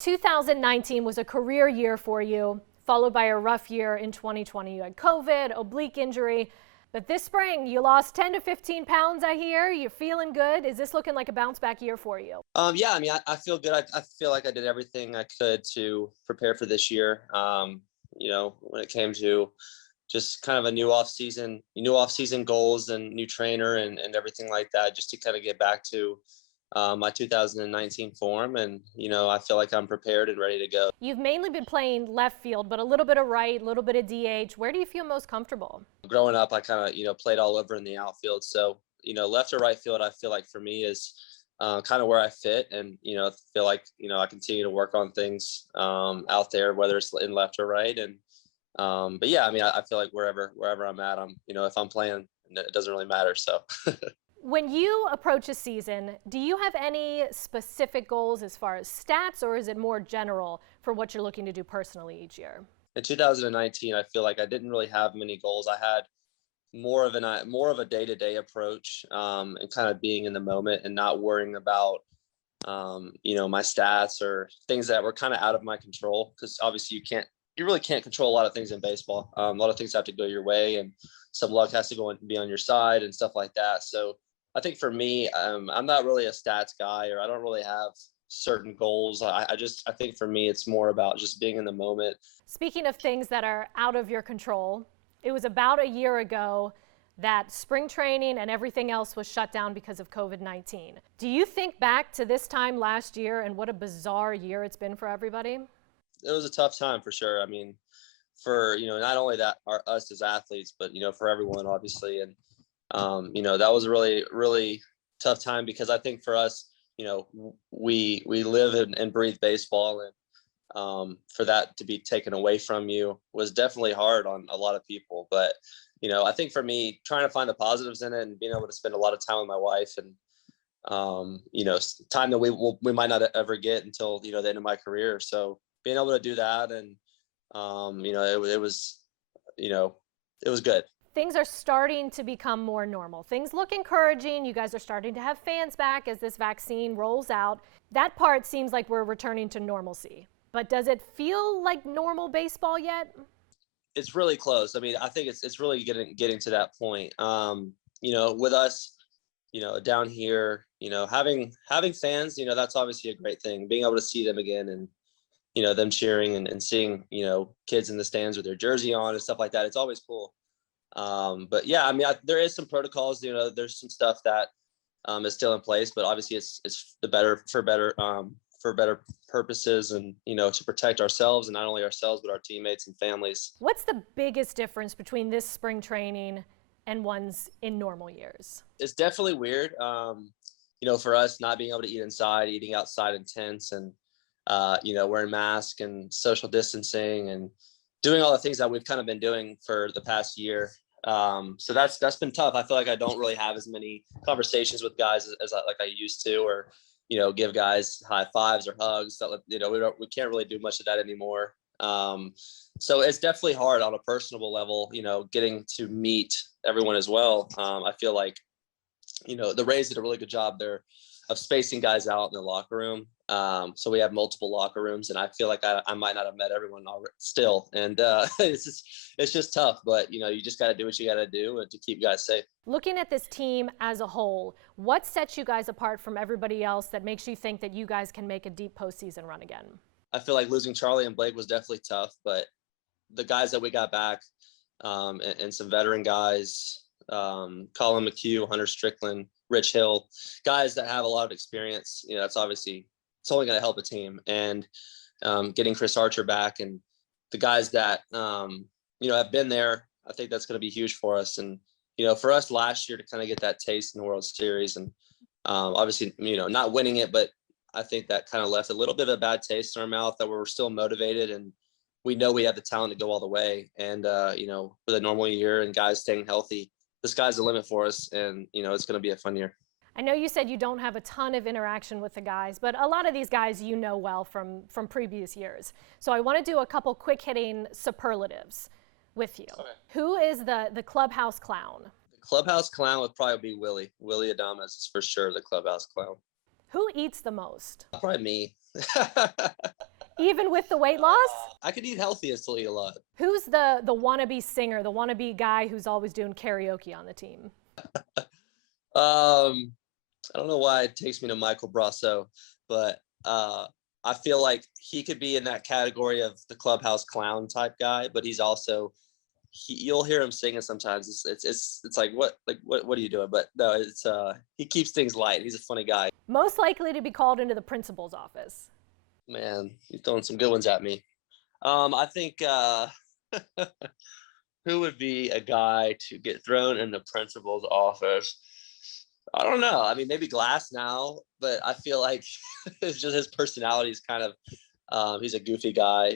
2019 was a career year for you, followed by a rough year in 2020. You had COVID, oblique injury, but this spring you lost 10 to 15 pounds, I hear. You're feeling good. Is this looking like a bounce back year for you? Yeah, I mean, I feel good. I feel like I did everything I could to prepare for this year. When it came to just kind of a new off season goals and new trainer and everything like that, just to kind of get back to my 2019 form. And, I feel like I'm prepared and ready to go. You've mainly been playing left field, but a little bit of right, a little bit of DH. Where do you feel most comfortable? Growing up, I kind of, played all over in the outfield. So, left or right field, I feel like for me is kind of where I fit, and feel like I continue to work on things out there, whether it's in left or right. And but yeah, I mean, I feel like wherever I'm at, if I'm playing, it doesn't really matter. So. When you approach a season, do you have any specific goals as far as stats, or is it more general for what you're looking to do personally each year? In 2019, I feel like I didn't really have many goals. I had more of a day-to-day approach, and kind of being in the moment and not worrying about my stats or things that were kind of out of my control, because obviously you really can't control a lot of things in baseball. A lot of things have to go your way, and some luck has to go and be on your side and stuff like that. So I think for me, I'm not really a stats guy, or I don't really have certain goals. I think for me, it's more about just being in the moment. Speaking of things that are out of your control, it was about a year ago that spring training and everything else was shut down because of COVID-19. Do you think back to this time last year and what a bizarre year it's been for everybody? It was a tough time for sure. I mean, for not only that us as athletes, but for everyone, obviously. And that was a really, really tough time, because I think for us, we live and breathe baseball, and for that to be taken away from you was definitely hard on a lot of people. But I think for me, trying to find the positives in it and being able to spend a lot of time with my wife, and time that we might not ever get until the end of my career. So being able to do that, and it was good. Things are starting to become more normal. Things look encouraging. You guys are starting to have fans back as this vaccine rolls out. That part seems like we're returning to normalcy. But does it feel like normal baseball yet? It's really close. I mean, I think it's really getting to that point. With us, down here, having fans, that's obviously a great thing. Being able to see them again, and them cheering, and seeing kids in the stands with their jersey on and stuff like that. It's always cool. But yeah, I mean, there is some protocols. There's some stuff that is still in place, but obviously it's for better purposes, and to protect ourselves, and not only ourselves but our teammates and families. What's the biggest difference between this spring training and ones in normal years? It's definitely weird. For us, not being able to eat inside, eating outside in tents, and wearing masks and social distancing, and doing all the things that we've kind of been doing for the past year. So that's been tough. I feel like I don't really have as many conversations with guys as I used to, or give guys high fives or hugs. We can't really do much of that anymore. So it's definitely hard on a personable level, getting to meet everyone as well. I feel like, the Rays did a really good job there of spacing guys out in the locker room. So we have multiple locker rooms, and I feel like I might not have met everyone still. And it's just tough, but you just got to do what you got to do to keep guys safe. Looking at this team as a whole, what sets you guys apart from everybody else that makes you think that you guys can make a deep postseason run again? I feel like losing Charlie and Blake was definitely tough, but the guys that we got back, and some veteran guys, Colin McHugh, Hunter Strickland, Rich Hill, guys that have a lot of experience, it's only going to help a team. And getting Chris Archer back, and the guys that, have been there, I think that's going to be huge for us. And, for us last year to kind of get that taste in the World Series, and obviously, not winning it, but I think that kind of left a little bit of a bad taste in our mouth, that we're still motivated, and we know we have the talent to go all the way. And, with a normal year and guys staying healthy, the sky's the limit for us, and, it's going to be a fun year. I know you said you don't have a ton of interaction with the guys, but a lot of these guys you know well from previous years. So I want to do a couple quick hitting superlatives with you. Okay. Who is the clubhouse clown? The clubhouse clown would probably be Willie. Willie Adames is for sure the clubhouse clown. Who eats the most? Probably me. Even with the weight loss? I could eat healthy and still eat a lot. Who's the wannabe singer, the wannabe guy who's always doing karaoke on the team? Um, I don't know why it takes me to Michael Brasso, but I feel like he could be in that category of the clubhouse clown type guy, but he's also you'll hear him singing sometimes. It's like what are you doing? But no, it's he keeps things light. He's a funny guy. Most likely to be called into the principal's office. Man, you're throwing some good ones at me. I think who would be a guy to get thrown in the principal's office? I don't know. I mean, maybe Glass now, but I feel like it's just his personality is kind of he's a goofy guy.